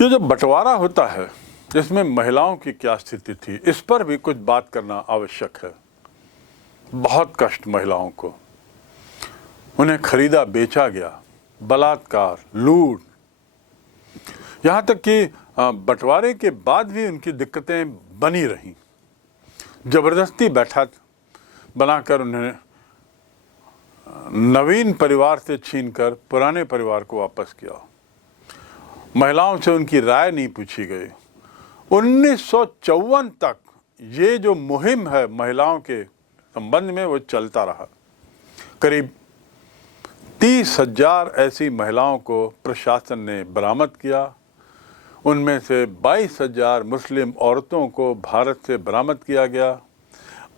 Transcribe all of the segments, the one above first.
ये जो बंटवारा होता है इसमें महिलाओं की क्या स्थिति थी, इस पर भी कुछ बात करना आवश्यक है। बहुत कष्ट महिलाओं को, उन्हें खरीदा बेचा गया, बलात्कार, लूट, यहाँ तक कि बंटवारे के बाद भी उनकी दिक्कतें बनी रहीं। जबरदस्ती बैठा बनाकर उन्हें नवीन परिवार से छीनकर पुराने परिवार को वापस किया। महिलाओं से उनकी राय नहीं पूछी गई। 1954 तक ये जो मुहिम है महिलाओं के संबंध में वो चलता रहा। करीब 30,000 ऐसी महिलाओं को प्रशासन ने बरामद किया। उनमें से 22,000 मुस्लिम औरतों को भारत से बरामद किया गया।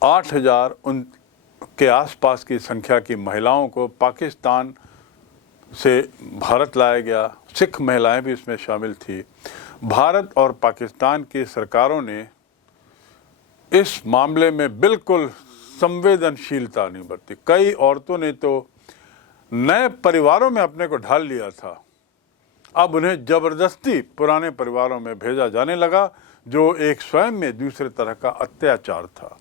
8,000 उनके आसपास की संख्या की महिलाओं को पाकिस्तान से भारत लाया गया। सिख महिलाएं भी इसमें शामिल थी। भारत और पाकिस्तान की सरकारों ने इस मामले में बिल्कुल संवेदनशीलता नहीं बरती। कई औरतों ने तो नए परिवारों में अपने को ढाल लिया था। अब उन्हें जबरदस्ती पुराने परिवारों में भेजा जाने लगा, जो एक स्वयं में दूसरे तरह का अत्याचार था।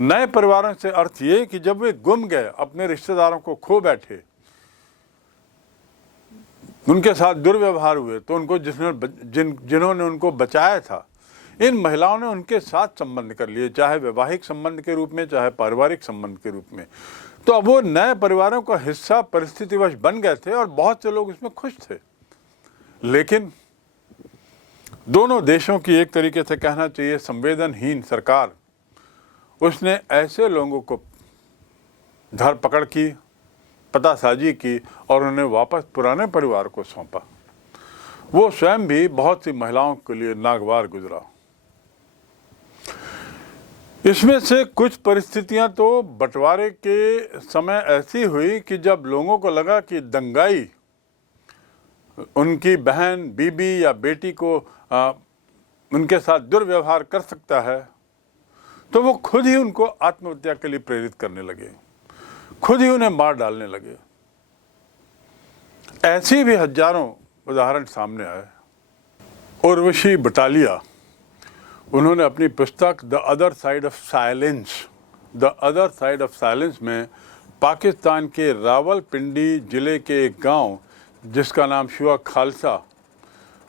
नए परिवारों से अर्थ ये कि जब वे गुम गए, अपने रिश्तेदारों को खो बैठे, उनके साथ दुर्व्यवहार हुए, तो उनको जिन्होंने उनको बचाया था, इन महिलाओं ने उनके साथ संबंध कर लिए, चाहे वैवाहिक संबंध के रूप में, चाहे पारिवारिक संबंध के रूप में। तो अब वो नए परिवारों का हिस्सा परिस्थितिवश बन गए थे और बहुत से लोग उसमें खुश थे। लेकिन दोनों देशों की एक तरीके से कहना चाहिए संवेदनहीन सरकार, उसने ऐसे लोगों को धरपकड़ की, पतासाजी की और उन्हें वापस पुराने परिवार को सौंपा। वो स्वयं भी बहुत सी महिलाओं के लिए नागवार गुजरा। इसमें से कुछ परिस्थितियां तो बंटवारे के समय ऐसी हुई कि जब लोगों को लगा कि दंगाई उनकी बहन, बीबी या बेटी को उनके साथ दुर्व्यवहार कर सकता है, तो वो खुद ही उनको आत्महत्या के लिए प्रेरित करने लगे, खुद ही उन्हें मार डालने लगे। ऐसी भी हजारों उदाहरण सामने आए। उर्वशी बटालिया, उन्होंने अपनी पुस्तक the other side of silence में पाकिस्तान के रावलपिंडी जिले के एक गांव जिसका नाम शुआ खालसा,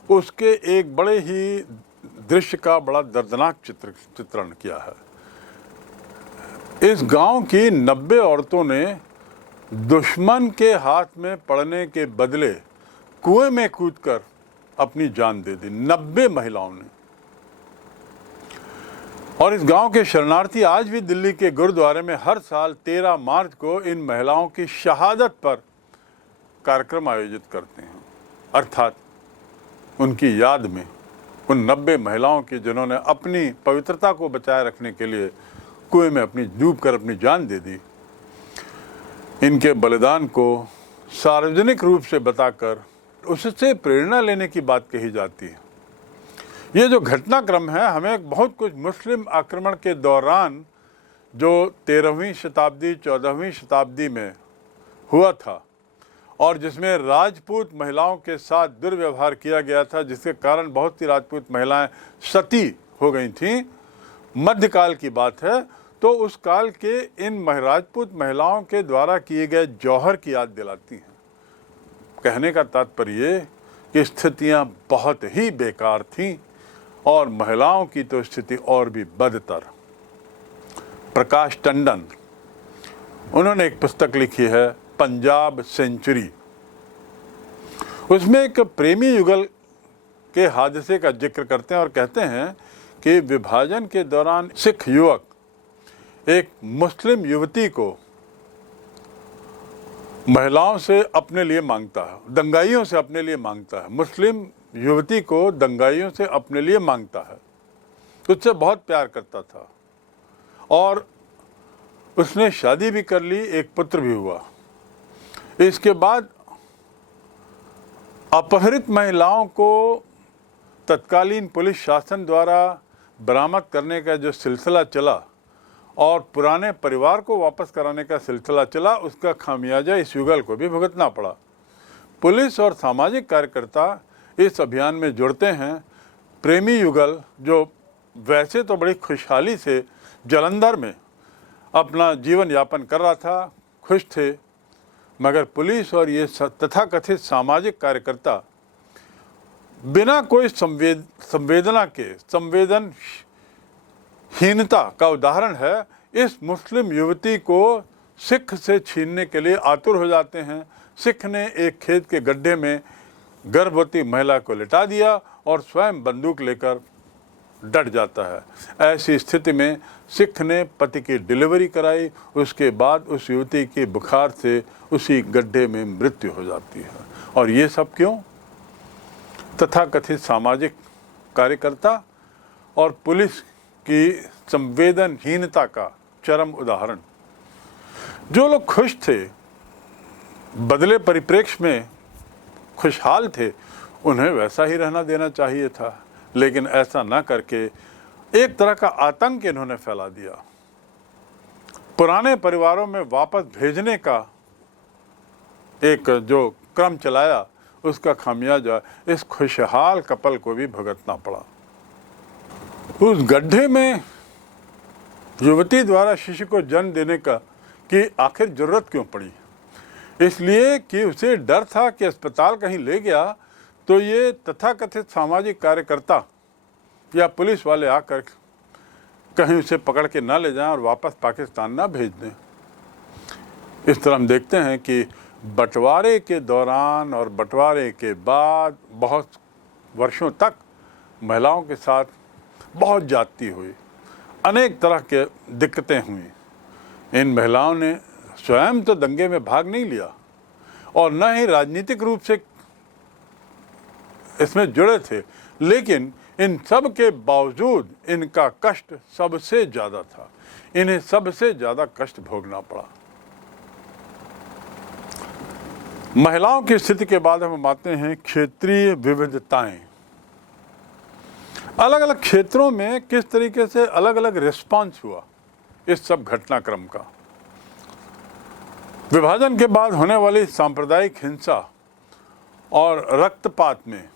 उसके एक बड़े ही दृश्य का बड़ा दर्दनाक चित्रण किया है। इस गांव की 90 औरतों ने दुश्मन के हाथ में पड़ने के बदले कुएं में कूदकर अपनी जान दे दी। 90 महिलाओं ने। और इस गांव के शरणार्थी आज भी दिल्ली के गुरुद्वारे में हर साल 13 मार्च को इन महिलाओं की शहादत पर कार्यक्रम आयोजित करते हैं, अर्थात उनकी याद में उन 90 महिलाओं की जिन्होंने अपनी पवित्रता को बचाए रखने के लिए कुएं में डूबकर अपनी जान दे दी। इनके बलिदान को सार्वजनिक रूप से बताकर उससे प्रेरणा लेने की बात कही जाती है। ये जो घटनाक्रम है हमें बहुत कुछ मुस्लिम आक्रमण के दौरान जो 13वीं शताब्दी 14वीं शताब्दी में हुआ था और जिसमें राजपूत महिलाओं के साथ दुर्व्यवहार किया गया था, जिसके कारण बहुत सी राजपूत महिलाएं सती हो गई थीं, मध्यकाल की बात है, तो उस काल के इन राजपूत महिलाओं के द्वारा किए गए जौहर की याद दिलाती हैं। कहने का तात्पर्य ये कि स्थितियां बहुत ही बेकार थीं और महिलाओं की तो स्थिति और भी बदतर। प्रकाश टंडन, उन्होंने एक पुस्तक लिखी है पंजाब सेंचुरी। उसमें एक प्रेमी युगल के हादसे का जिक्र करते हैं और कहते हैं कि विभाजन के दौरान सिख युवक एक मुस्लिम युवती को महिलाओं से अपने लिए मांगता है, दंगाइयों से अपने लिए मांगता है। मुस्लिम युवती को दंगाइयों से अपने लिए मांगता है। उससे बहुत प्यार करता था और उसने शादी भी कर ली, एक पुत्र भी हुआ। इसके बाद अपहरित महिलाओं को तत्कालीन पुलिस शासन द्वारा बरामद करने का जो सिलसिला चला और पुराने परिवार को वापस कराने का सिलसिला चला, उसका खामियाजा इस युगल को भी भुगतना पड़ा। पुलिस और सामाजिक कार्यकर्ता इस अभियान में जुड़ते हैं। प्रेमी युगल जो वैसे तो बड़ी खुशहाली से जालंधर में अपना जीवन यापन कर रहा था, खुश थे, मगर पुलिस और ये तथाकथित सामाजिक कार्यकर्ता बिना कोई संवेदनहीनता का उदाहरण है, इस मुस्लिम युवती को सिख से छीनने के लिए आतुर हो जाते हैं। सिख ने एक खेत के गड्ढे में गर्भवती महिला को लिटा दिया और स्वयं बंदूक लेकर डट जाता है। ऐसी स्थिति में सिख ने पति की डिलीवरी कराई, उसके बाद उस युवती की बुखार से उसी गड्ढे में मृत्यु हो जाती है। और ये सब क्यों? तथाकथित सामाजिक कार्यकर्ता और पुलिस की संवेदनहीनता का चरम उदाहरण। जो लोग खुश थे, बदले परिप्रेक्ष्य में खुशहाल थे, उन्हें वैसा ही रहना देना चाहिए था, लेकिन ऐसा ना करके एक तरह का आतंक इन्होंने फैला दिया। पुराने परिवारों में वापस भेजने का एक जो क्रम चलाया, उसका खामियाजा इस खुशहाल कपल को भी भुगतना पड़ा। उस गड्ढे में युवती द्वारा शिशु को जन्म देने का की आखिर जरूरत क्यों पड़ी? इसलिए कि उसे डर था कि अस्पताल कहीं ले गया तो ये तथाकथित सामाजिक कार्यकर्ता या पुलिस वाले आकर कहीं उसे पकड़ के ना ले जाएं और वापस पाकिस्तान ना भेज दें। इस तरह हम देखते हैं कि बंटवारे के दौरान और बंटवारे के बाद बहुत वर्षों तक महिलाओं के साथ बहुत ज्यादती हुई, अनेक तरह के दिक्कतें हुई। इन महिलाओं ने स्वयं तो दंगे में भाग नहीं लिया और न ही राजनीतिक रूप से इसमें जुड़े थे, लेकिन इन सब के बावजूद इनका कष्ट सबसे ज़्यादा था। इन्हें सबसे ज़्यादा कष्ट भोगना पड़ा। महिलाओं की स्थिति के बाद हम आते हैं क्षेत्रीय विविधताएं। अलग अलग क्षेत्रों में किस तरीके से अलग अलग रिस्पांस हुआ इस सब घटनाक्रम का। विभाजन के बाद होने वाली सांप्रदायिक हिंसा और रक्तपात में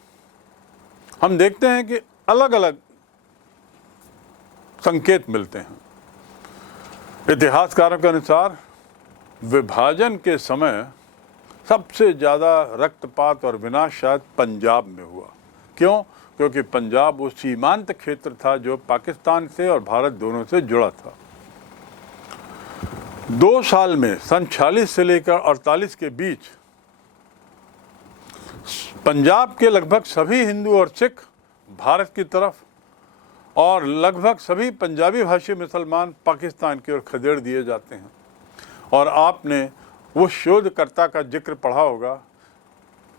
हम देखते हैं कि अलग अलग संकेत मिलते हैं। इतिहासकारों के अनुसार विभाजन के समय सबसे ज़्यादा रक्तपात और विनाश शायद पंजाब में हुआ। क्यों? क्योंकि पंजाब वो सीमांत क्षेत्र था जो पाकिस्तान से और भारत दोनों से जुड़ा था। 2 साल में सन 46 से लेकर 48 के बीच पंजाब के लगभग सभी हिंदू और सिख भारत की तरफ और लगभग सभी पंजाबी भाषी मुसलमान पाकिस्तान की ओर खदेड़ दिए जाते हैं। और आपने वो शोधकर्ता का जिक्र पढ़ा होगा,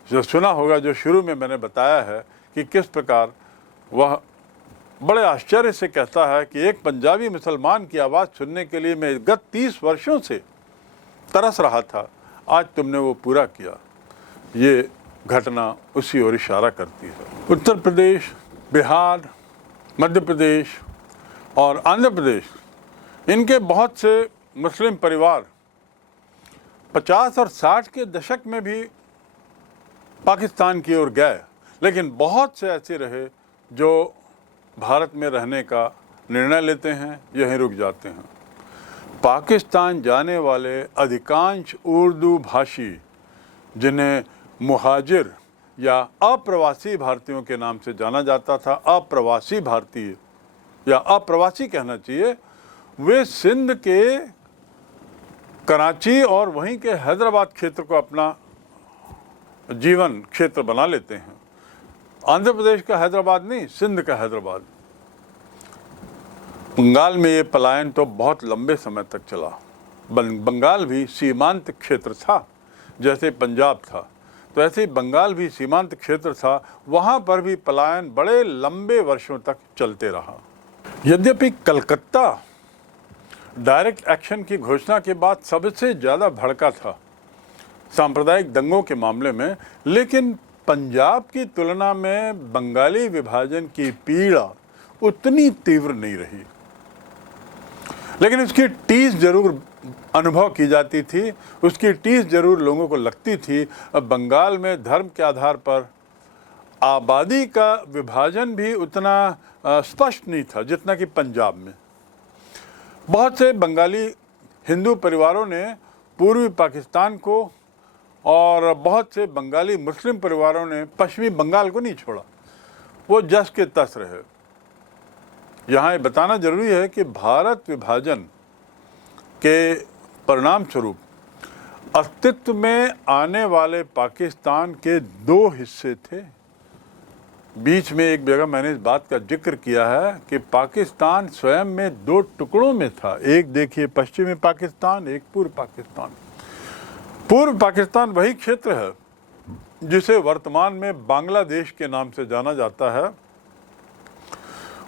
जो सुना होगा, जो शुरू में मैंने बताया है कि किस प्रकार वह बड़े आश्चर्य से कहता है कि एक पंजाबी मुसलमान की आवाज़ सुनने के लिए मैं गत 30 वर्षों से तरस रहा था, आज तुमने वो पूरा किया। ये घटना उसी ओर इशारा करती है। उत्तर प्रदेश, बिहार, मध्य प्रदेश और आंध्र प्रदेश, इनके बहुत से मुस्लिम परिवार 50 और 60 के दशक में भी पाकिस्तान की ओर गए, लेकिन बहुत से ऐसे रहे जो भारत में रहने का निर्णय लेते हैं, यहीं रुक जाते हैं। पाकिस्तान जाने वाले अधिकांश उर्दू भाषी, जिन्हें मुहाजिर या अप्रवासी भारतीयों के नाम से जाना जाता था, अप्रवासी भारतीय या अप्रवासी कहना चाहिए, वे सिंध के कराची और वहीं के हैदराबाद क्षेत्र को अपना जीवन क्षेत्र बना लेते हैं। आंध्र प्रदेश का हैदराबाद नहीं, सिंध का हैदराबाद। बंगाल में ये पलायन तो बहुत लंबे समय तक चला। बंगाल भी सीमांत क्षेत्र था, जैसे पंजाब था, तो ऐसे ही बंगाल भी सीमांत क्षेत्र था। वहाँ पर भी पलायन बड़े लंबे वर्षों तक चलते रहा। यद्यपि कलकत्ता डायरेक्ट एक्शन की घोषणा के बाद सबसे ज़्यादा भड़का था सांप्रदायिक दंगों के मामले में, लेकिन पंजाब की तुलना में बंगाली विभाजन की पीड़ा उतनी तीव्र नहीं रही। लेकिन उसकी टीस जरूर अनुभव की जाती थी, उसकी टीस जरूर लोगों को लगती थी। अब बंगाल में धर्म के आधार पर आबादी का विभाजन भी उतना स्पष्ट नहीं था जितना कि पंजाब में। बहुत से बंगाली हिंदू परिवारों ने पूर्वी पाकिस्तान को और बहुत से बंगाली मुस्लिम परिवारों ने पश्चिमी बंगाल को नहीं छोड़ा, वो जस के तस रहे। यहाँ ये बताना जरूरी है कि भारत विभाजन के परिणाम स्वरूप अस्तित्व में आने वाले पाकिस्तान के दो हिस्से थे। बीच में एक जगह मैंने इस बात का जिक्र किया है कि पाकिस्तान स्वयं में दो टुकड़ों में था। एक देखिए पश्चिमी पाकिस्तान, एक पूर्व पाकिस्तान। पूर्व पाकिस्तान वही क्षेत्र है जिसे वर्तमान में बांग्लादेश के नाम से जाना जाता है।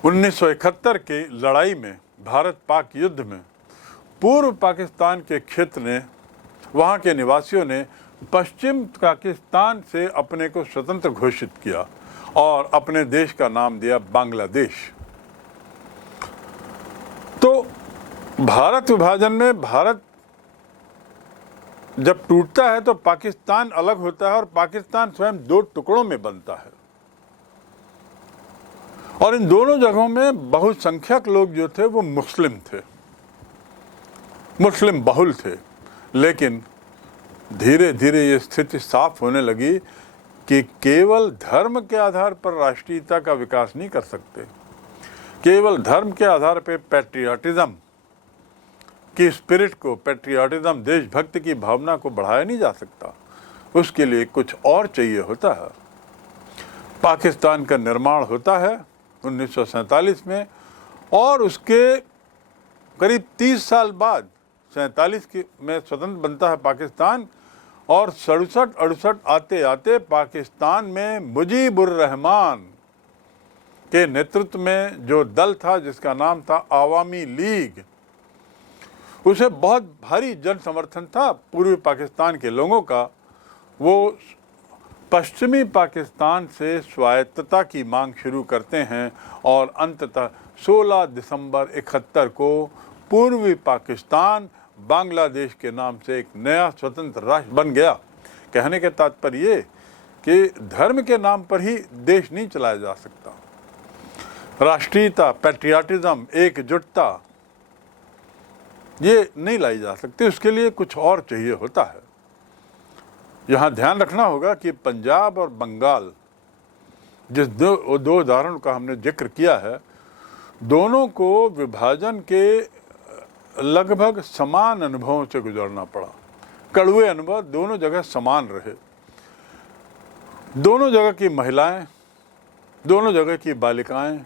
1971 की लड़ाई में, भारत पाक युद्ध में, पूर्व पाकिस्तान के क्षेत्र ने, वहाँ के निवासियों ने पश्चिम पाकिस्तान से अपने को स्वतंत्र घोषित किया और अपने देश का नाम दिया बांग्लादेश। तो भारत विभाजन में भारत जब टूटता है तो पाकिस्तान अलग होता है और पाकिस्तान स्वयं दो टुकड़ों में बनता है। और इन दोनों जगहों में बहुसंख्यक लोग जो थे वो मुस्लिम थे, मुस्लिम बहुल थे। लेकिन धीरे धीरे ये स्थिति साफ होने लगी कि केवल धर्म के आधार पर राष्ट्रीयता का विकास नहीं कर सकते। केवल धर्म के आधार पर पैट्रियाटिज्म की स्पिरिट को, पैट्रियाटिज्म, देशभक्ति की भावना को बढ़ाया नहीं जा सकता। उसके लिए कुछ और चाहिए होता है। पाकिस्तान का निर्माण होता है 1947 में और उसके करीब 30 साल बाद 47 में स्वतंत्र बनता है पाकिस्तान। और 67-68 आते आते पाकिस्तान में मुजीबुर रहमान के नेतृत्व में जो दल था जिसका नाम था आवामी लीग, उसे बहुत भारी जन समर्थन था पूर्वी पाकिस्तान के लोगों का। वो पश्चिमी पाकिस्तान से स्वायत्तता की मांग शुरू करते हैं और अंततः 16 दिसंबर 71 को पूर्वी पाकिस्तान बांग्लादेश के नाम से एक नया स्वतंत्र राष्ट्र बन गया। कहने के तात्पर्य ये कि धर्म के नाम पर ही देश नहीं चलाया जा सकता। राष्ट्रीयता, पैट्रियाटिज्म, एकजुटता ये नहीं लाई जा सकती। उसके लिए कुछ और चाहिए होता है। यहाँ ध्यान रखना होगा कि पंजाब और बंगाल, जिस दो उदाहरणों का हमने जिक्र किया है, दोनों को विभाजन के लगभग समान अनुभवों से गुजरना पड़ा। कड़वे अनुभव दोनों जगह समान रहे। दोनों जगह की महिलाएं, दोनों जगह की बालिकाएं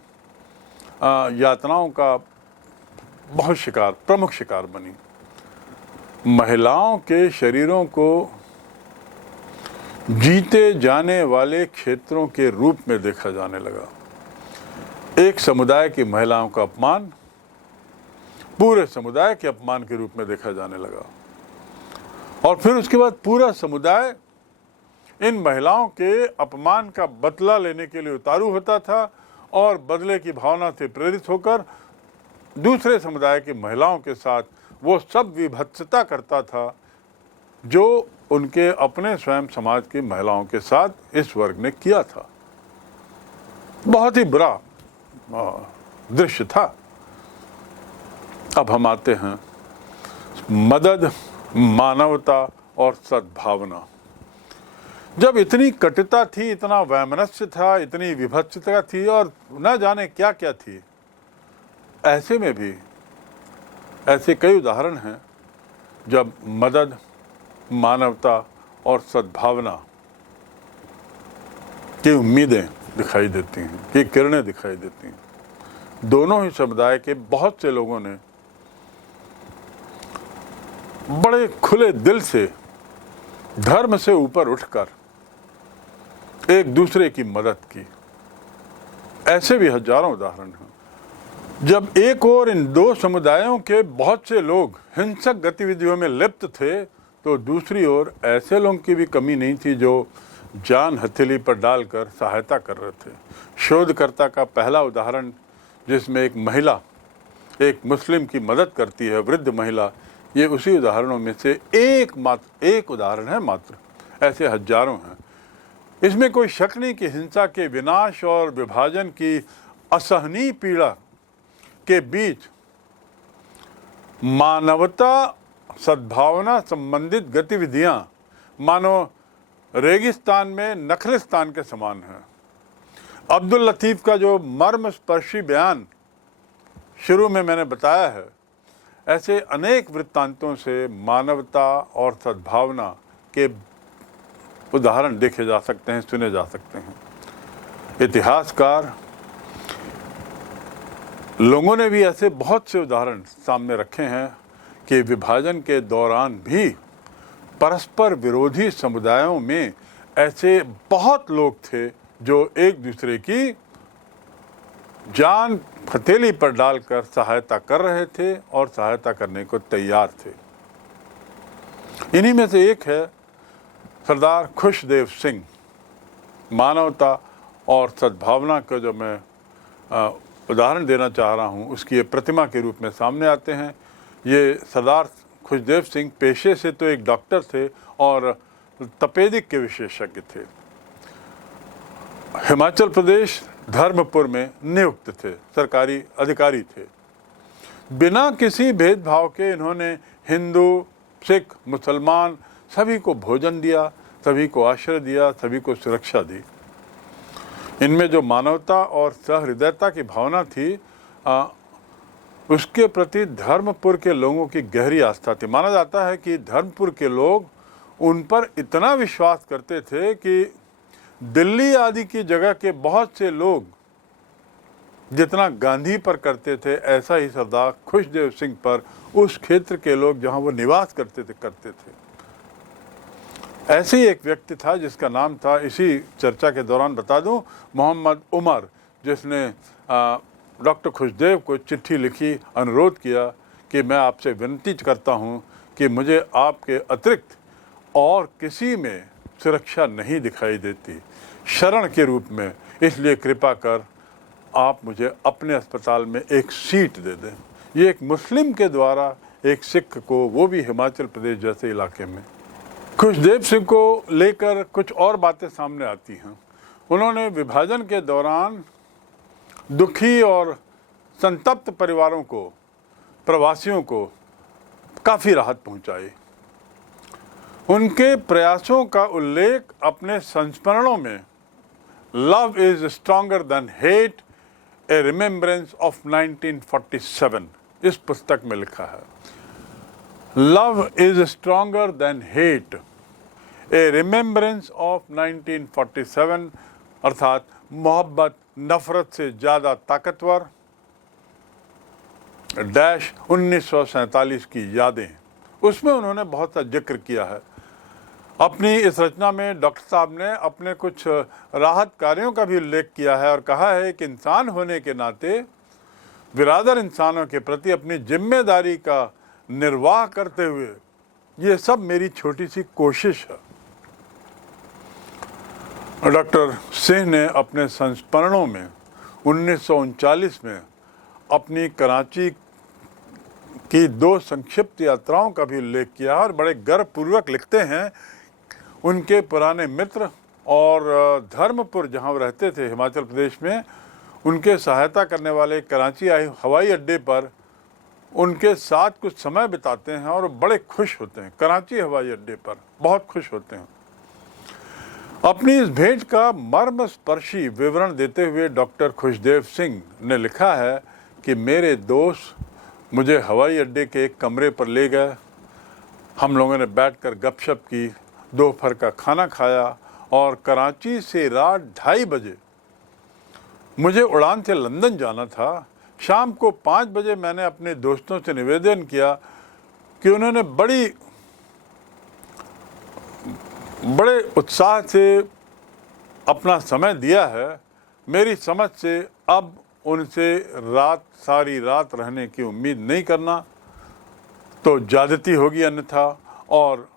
यातनाओं का बहुत प्रमुख शिकार बनी। महिलाओं के शरीरों को जीते जाने वाले क्षेत्रों के रूप में देखा जाने लगा। एक समुदाय की महिलाओं का अपमान पूरे समुदाय के अपमान के रूप में देखा जाने लगा। और फिर उसके बाद पूरा समुदाय इन महिलाओं के अपमान का बदला लेने के लिए उतारू होता था और बदले की भावना से प्रेरित होकर दूसरे समुदाय की महिलाओं के साथ वो सब विभत्सता करता था जो उनके अपने स्वयं समाज की महिलाओं के साथ इस वर्ग ने किया था। बहुत ही बुरा दृश्य था। अब हम आते हैं मदद, मानवता और सद्भावना। जब इतनी कटुता थी, इतना वैमनस्य था, इतनी विभत्सता थी और न जाने क्या क्या थी, ऐसे में भी ऐसे कई उदाहरण हैं जब मदद, मानवता और सद्भावना की उम्मीदें दिखाई देती हैं, की किरणें दिखाई देती हैं। दोनों ही समुदाय के बहुत से लोगों ने बड़े खुले दिल से धर्म से ऊपर उठकर एक दूसरे की मदद की। ऐसे भी हजारों उदाहरण हैं। जब एक और इन दो समुदायों के बहुत से लोग हिंसक गतिविधियों में लिप्त थे, तो दूसरी ओर ऐसे लोगों की भी कमी नहीं थी जो जान हथेली पर डालकर सहायता कर रहे थे। शोधकर्ता का पहला उदाहरण जिसमें एक महिला एक मुस्लिम की मदद करती है, वृद्ध महिला, ये उसी उदाहरणों में से एक उदाहरण है मात्र। ऐसे हजारों हैं। इसमें कोई शक नहीं कि हिंसा के विनाश और विभाजन की असहनीय पीड़ा के बीच मानवता सद्भावना संबंधित गतिविधियां मानो रेगिस्तान में नखलिस्तान के समान है। अब्दुल लतीफ़ का जो मर्मस्पर्शी बयान शुरू में मैंने बताया है, ऐसे अनेक वृत्तांतों से मानवता और सद्भावना के उदाहरण देखे जा सकते हैं, सुने जा सकते हैं। इतिहासकार लोगों ने भी ऐसे बहुत से उदाहरण सामने रखे हैं कि विभाजन के दौरान भी परस्पर विरोधी समुदायों में ऐसे बहुत लोग थे जो एक दूसरे की जान हथेली पर डालकर सहायता कर रहे थे और सहायता करने को तैयार थे। इन्हीं में से एक है सरदार खुशदेव सिंह। मानवता और सद्भावना का जो मैं उदाहरण देना चाह रहा हूँ, उसकी ये प्रतिमा के रूप में सामने आते हैं। ये सरदार खुशदेव सिंह पेशे से तो एक डॉक्टर थे और तपेदिक के विशेषज्ञ थे। हिमाचल प्रदेश धर्मपुर में नियुक्त थे, सरकारी अधिकारी थे। बिना किसी भेदभाव के इन्होंने हिंदू, सिख, मुसलमान सभी को भोजन दिया, सभी को आश्रय दिया, सभी को सुरक्षा दी। इनमें जो मानवता और सहृदयता की भावना थी, उसके प्रति धर्मपुर के लोगों की गहरी आस्था थी। माना जाता है कि धर्मपुर के लोग उन पर इतना विश्वास करते थे कि दिल्ली आदि की जगह के बहुत से लोग जितना गांधी पर करते थे, ऐसा ही सरदार खुशदेव सिंह पर उस क्षेत्र के लोग जहां वो निवास करते थे। ऐसे ही एक व्यक्ति था जिसका नाम था, इसी चर्चा के दौरान बता दूं, मोहम्मद उमर, जिसने डॉक्टर खुशदेव को चिट्ठी लिखी, अनुरोध किया कि मैं आपसे विनती करता हूं कि मुझे आपके अतिरिक्त और किसी में सुरक्षा नहीं दिखाई देती शरण के रूप में, इसलिए कृपा कर आप मुझे अपने अस्पताल में एक सीट दे दें। ये एक मुस्लिम के द्वारा एक सिख को, वो भी हिमाचल प्रदेश जैसे इलाके में। खुशदेव सिंह को लेकर कुछ और बातें सामने आती हैं। उन्होंने विभाजन के दौरान दुखी और संतप्त परिवारों को, प्रवासियों को काफ़ी राहत पहुंचाई। उनके प्रयासों का उल्लेख अपने संस्मरणों में love is stronger than hate, A remembrance of 1947 इस पुस्तक में लिखा है। Love is stronger than hate, A remembrance of 1947, अर्थात मोहब्बत नफरत से ज़्यादा ताकतवर, डैश 1947 की यादें। उसमें उन्होंने बहुत सा जिक्र किया है। अपनी इस रचना में डॉक्टर साहब ने अपने कुछ राहत कार्यों का भी उल्लेख किया है और कहा है कि इंसान होने के नाते बिरादर इंसानों के प्रति अपनी जिम्मेदारी का निर्वाह करते हुए ये सब मेरी छोटी सी कोशिश है। डॉक्टर सिंह ने अपने संस्मरणों में 1939 में अपनी कराची की 2 संक्षिप्त यात्राओं का भी उल्लेख किया और बड़े गर्वपूर्वक लिखते हैं, उनके पुराने मित्र और धर्मपुर जहाँ रहते थे हिमाचल प्रदेश में, उनके सहायता करने वाले कराची हवाई अड्डे पर उनके साथ कुछ समय बिताते हैं और बड़े खुश होते हैं। कराची हवाई अड्डे पर बहुत खुश होते हैं। अपनी इस भेंट का मर्मस्पर्शी विवरण देते हुए डॉक्टर खुशदेव सिंह ने लिखा है कि मेरे दोस्त मुझे हवाई अड्डे के एक कमरे पर ले गए। हम लोगों ने बैठकर गपशप की, दोपहर का खाना खाया और कराची से रात 2:30 बजे मुझे उड़ान से लंदन जाना था। शाम को 5 बजे मैंने अपने दोस्तों से निवेदन किया कि उन्होंने बड़े उत्साह से अपना समय दिया है। मेरी समझ से अब उनसे सारी रात रहने की उम्मीद नहीं करना तो ज्यादती होगी अन्यथा, और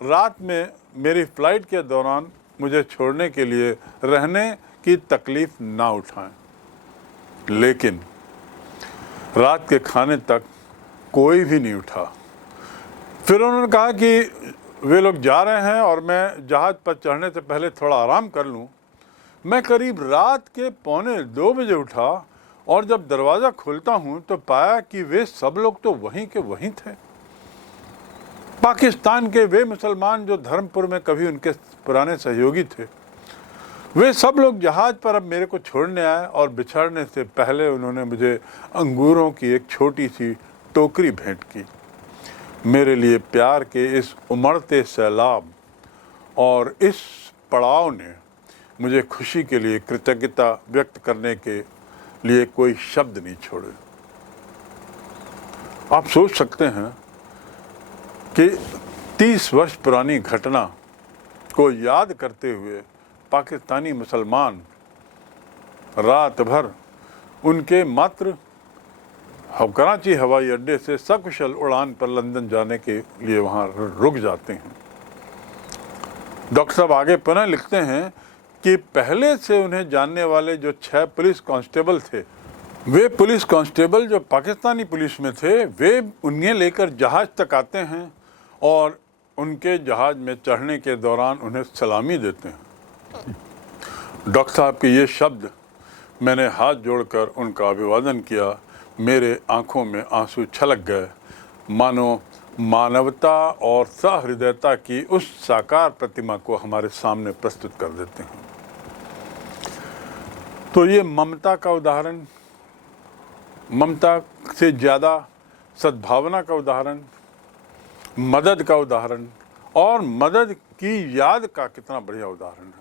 रात में मेरी फ़्लाइट के दौरान मुझे छोड़ने के लिए रहने की तकलीफ़ ना उठाएं। लेकिन रात के खाने तक कोई भी नहीं उठा। फिर उन्होंने कहा कि वे लोग जा रहे हैं और मैं जहाज़ पर चढ़ने से पहले थोड़ा आराम कर लूं। मैं करीब रात के 1:45 बजे उठा और जब दरवाज़ा खोलता हूं तो पाया कि वे सब लोग तो वहीं के वहीं थे। पाकिस्तान के वे मुसलमान जो धर्मपुर में कभी उनके पुराने सहयोगी थे, वे सब लोग जहाज़ पर अब मेरे को छोड़ने आए और बिछड़ने से पहले उन्होंने मुझे अंगूरों की एक छोटी सी टोकरी भेंट की। मेरे लिए प्यार के इस उमड़ते सैलाब और इस पड़ाव ने मुझे खुशी के लिए कृतज्ञता व्यक्त करने के लिए कोई शब्द नहीं छोड़े। आप सोच सकते हैं कि 30 वर्ष पुरानी घटना को याद करते हुए पाकिस्तानी मुसलमान रात भर उनके मात्र कराची हवाई अड्डे से सकुशल उड़ान पर लंदन जाने के लिए वहाँ रुक जाते हैं। डॉक्टर साहब आगे पुनः लिखते हैं कि पहले से उन्हें जानने वाले जो 6 पुलिस कांस्टेबल थे, वे पुलिस कांस्टेबल जो पाकिस्तानी पुलिस में थे, वे उन्हें लेकर जहाज़ तक आते हैं और उनके जहाज़ में चढ़ने के दौरान उन्हें सलामी देते हैं। डॉक्टर साहब के ये शब्द, मैंने हाथ जोड़कर उनका अभिवादन किया। मेरे आंखों में आंसू छलक गए, मानो मानवता और सहृदयता की उस साकार प्रतिमा को हमारे सामने प्रस्तुत कर देते हैं। तो ये ममता का उदाहरण, ममता से ज़्यादा सद्भावना का उदाहरण, मदद का उदाहरण और मदद की याद का कितना बढ़िया उदाहरण है।